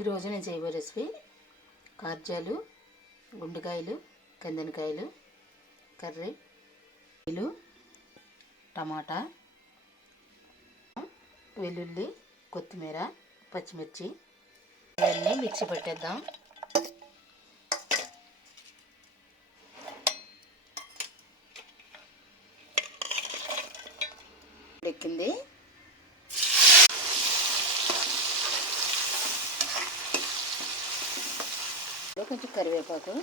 ఈరోజు నేను చేయబోయే రెసిపీ కార్జాలు గుండెకాయలు కందనకాయలు కర్రీ ఇలు టమాటా వెల్లుల్లి కొత్తిమీర పచ్చిమిర్చి ఇవన్నీ మిక్సీ పెట్టేద్దాం. ఎక్కింది. కొంచెం కరివేపాకు.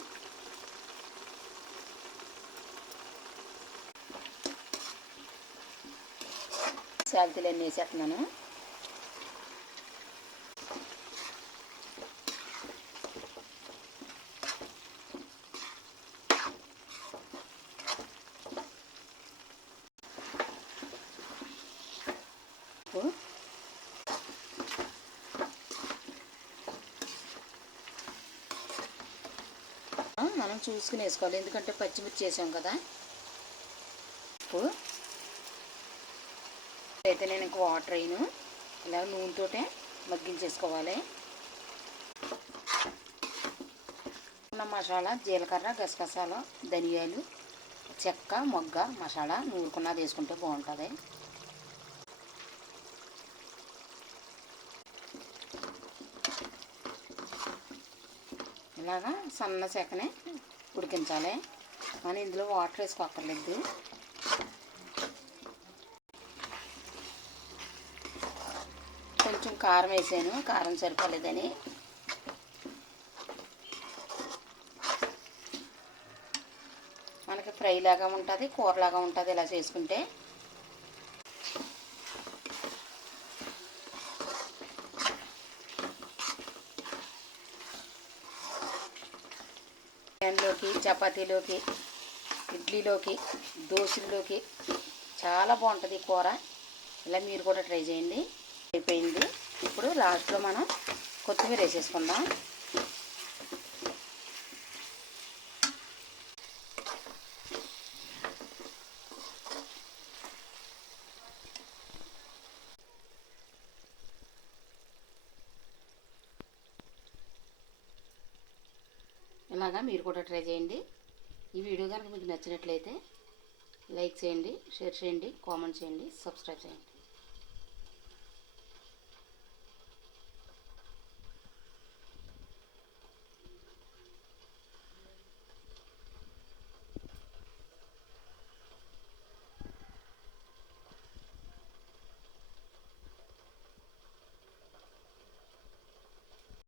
సాల్తీలు అన్నీ వేసేస్తున్నాను. ఉప్పు. మనం చూసుకుని వేసుకోవాలి ఎందుకంటే పచ్చిమిర్చి వేసాం కదా. ఉప్పు. అయితే నేను ఇంక వాటర్ వేయను. ఇలా నూనెతోటే మగ్గించేసుకోవాలి. ఉన్న మసాలా జీలకర్ర గసగసాలు ధనియాలు చెక్క మొగ్గ మసాలా నూరుకున్నది వేసుకుంటే బాగుంటుంది. ఇలాగా సన్న సెకనే ఉడికించాలి. కానీ ఇందులో వాటర్ వేసుకోక్కర్లేదు. కొంచెం కారం వేసాను. కారం సరిపోలేదని. మనకి ఫ్రై లాగా ఉంటుంది కూరలాగా ఉంటుంది ఇలా చేసుకుంటే. ప్యాన్లోకి చపాతీలోకి ఇడ్లీలోకి దోశలోకి చాలా బాగుంటుంది కూర. ఇలా మీరు కూడా ట్రై చేయండి. అయిపోయింది. ఇప్పుడు లాస్ట్లో మనం కొత్తిమీర వేసేసుకుందాం. ఇలాగా మీరు కూడా ట్రై చేయండి. ఈ వీడియో కనుక మీకు నచ్చినట్లయితే లైక్ చేయండి షేర్ చేయండి కామెంట్ చేయండి సబ్స్క్రైబ్ చేయండి.